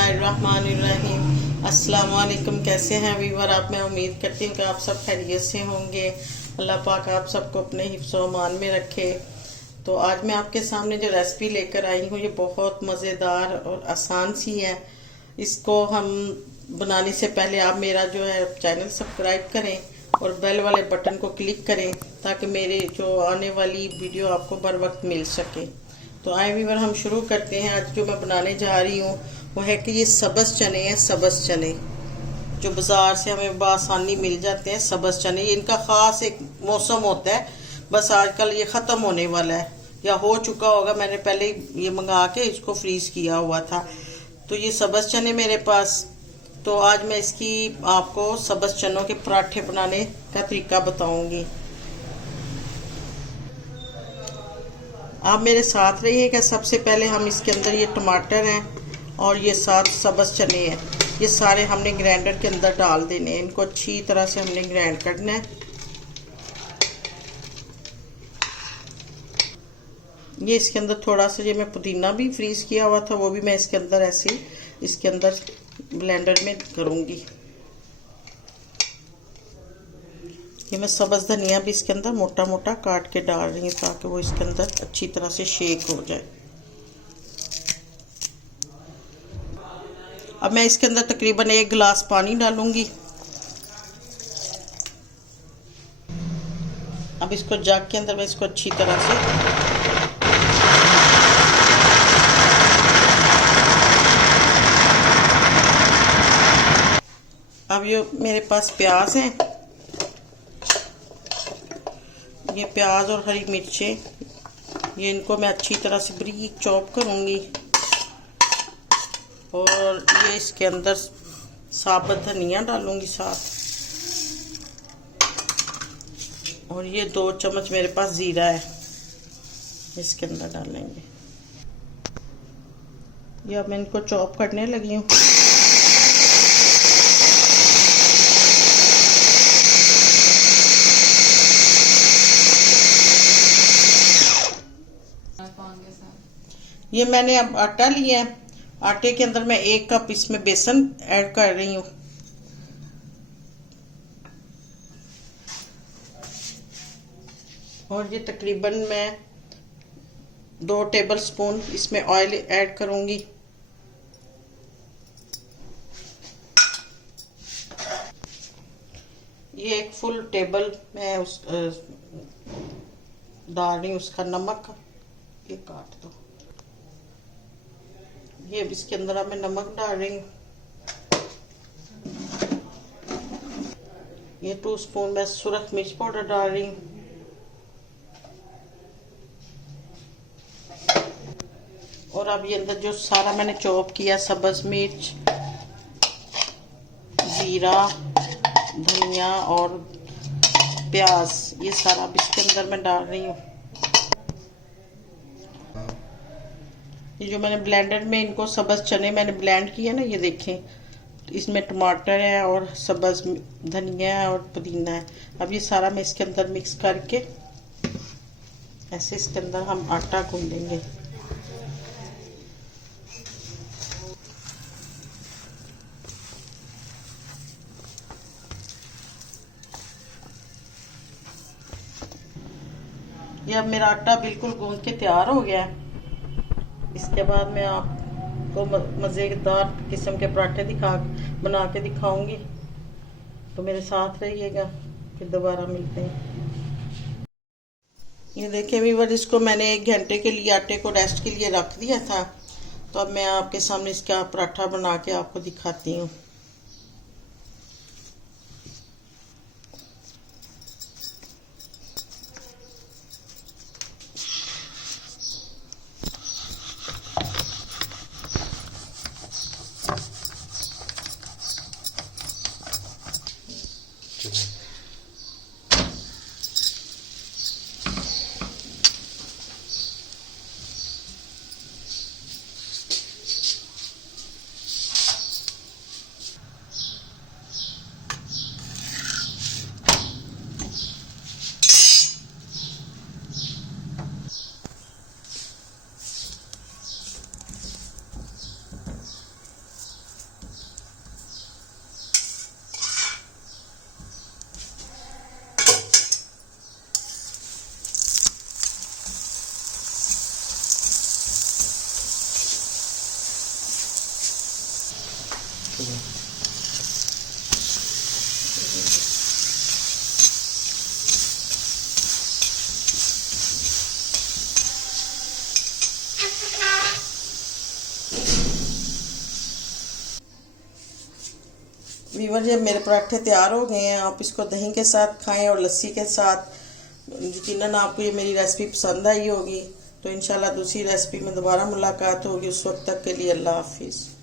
बिस्मिल्लाहिर्रहमानिर्रहीम। अस्सलाम वालेकुम। कैसे हैं वीवर आप? मैं उम्मीद करती हूँ कि आप सब खैरियत से होंगे। अल्लाह पाक आप सबको अपने हिफ्ज़ व अमान में रखे। तो आज मैं आपके सामने जो रेसिपी लेकर आई हूँ ये बहुत मज़ेदार और आसान सी है। इसको हम बनाने से पहले आप मेरा जो है चैनल सब्सक्राइब करें और बेल वाले बटन को क्लिक करें ताकि मेरे जो आने वाली वीडियो आपको बर वक्त मिल सके। तो आए वीवर हम शुरू करते हैं। आज जो मैं बनाने जा रही हूँ वो है कि ये सब्ज़ चने हैं। सब्ज़ चने जो बाज़ार से हमें बआसानी मिल जाते हैं। सब्ज़ चने इनका ख़ास एक मौसम होता है, बस आजकल ये ख़त्म होने वाला है या हो चुका होगा। मैंने पहले ये मंगा के इसको फ्रीज़ किया हुआ था। तो ये सब्ज़ चने मेरे पास। तो आज मैं इसकी आपको सब्ज़ चनों के पराठे बनाने का तरीका बताऊंगी। आप मेरे साथ रहिएगा। सबसे पहले हम इसके अंदर ये टमाटर हैं और ये 7 सब्ज़ चने हैं, ये सारे हमने ग्राइंडर के अंदर डाल देने हैं। इनको अच्छी तरह से हमने ग्राइंड करना है। ये इसके अंदर थोड़ा सा ये मैं पुदीना भी फ्रीज़ किया हुआ था, वो भी मैं इसके अंदर ऐसे इसके अंदर ब्लेंडर में करूँगी। ये मैं सब्ज़ धनिया भी इसके अंदर मोटा मोटा काट के डाल रही हूँ ताकि वो इसके अंदर अच्छी तरह से शेक हो जाए। अब मैं इसके अंदर तकरीबन 1 गिलास पानी डालूंगी। अब इसको जग के अंदर मैं इसको अच्छी तरह से अब ये मेरे पास प्याज है, ये प्याज और हरी मिर्चें, ये इनको मैं अच्छी तरह से बारीक चॉप करूंगी। और ये इसके अंदर साबुत धनिया डालूंगी साथ। और ये 2 चम्मच मेरे पास ज़ीरा है, इसके अंदर डालेंगे। ये अब मैं इनको चॉप करने लगी हूँ। ये मैंने अब आटा लिया है। आटे के अंदर मैं 1 कप इसमें बेसन ऐड कर रही हूँ। और ये तकरीबन मैं 2 टेबलस्पून इसमें ऑयल ऐड करूँगी। ये 1 फुल टेबल मैं उस डाल रही हूँ उसका नमक। ये काट दो। ये इसके अंदर अब मैं नमक डाल रही हूँ। ये 2 स्पून मैं सुरख मिर्च पाउडर डाल रही हूँ। और अब ये अंदर जो सारा मैंने चॉप किया सब्ज़ मिर्च, जीरा, धनिया और प्याज, ये सारा अब इसके अंदर मैं डाल रही हूँ। ये जो मैंने ब्लेंडर में इनको सब्ज़ चने मैंने ब्लेंड किया ना, ये देखें इसमें टमाटर है और सब्ज़ धनिया है और पुदीना है। अब ये सारा मैं इसके अंदर मिक्स करके ऐसे इसके अंदर हम आटा गूंदेंगे। ये अब मेरा आटा बिल्कुल गूंद के तैयार हो गया है। इसके बाद मैं आपको मज़ेदार किस्म के पराठे बना के दिखाऊंगी। तो मेरे साथ रहिएगा, फिर दोबारा मिलते हैं। ये देखिए वीवर, इसको मैंने 1 घंटे के लिए आटे को रेस्ट के लिए रख दिया था। तो अब मैं आपके सामने इसका पराठा बना के आपको दिखाती हूँ। वीवर, जब मेरे पराठे तैयार हो गए हैं, आप इसको दही के साथ खाएं और लस्सी के साथ। यकीनन आपको ये मेरी रेसिपी पसंद आई होगी। तो इंशाल्लाह दूसरी रेसिपी में दोबारा मुलाकात होगी। उस वक्त तक के लिए अल्लाह हाफिज़।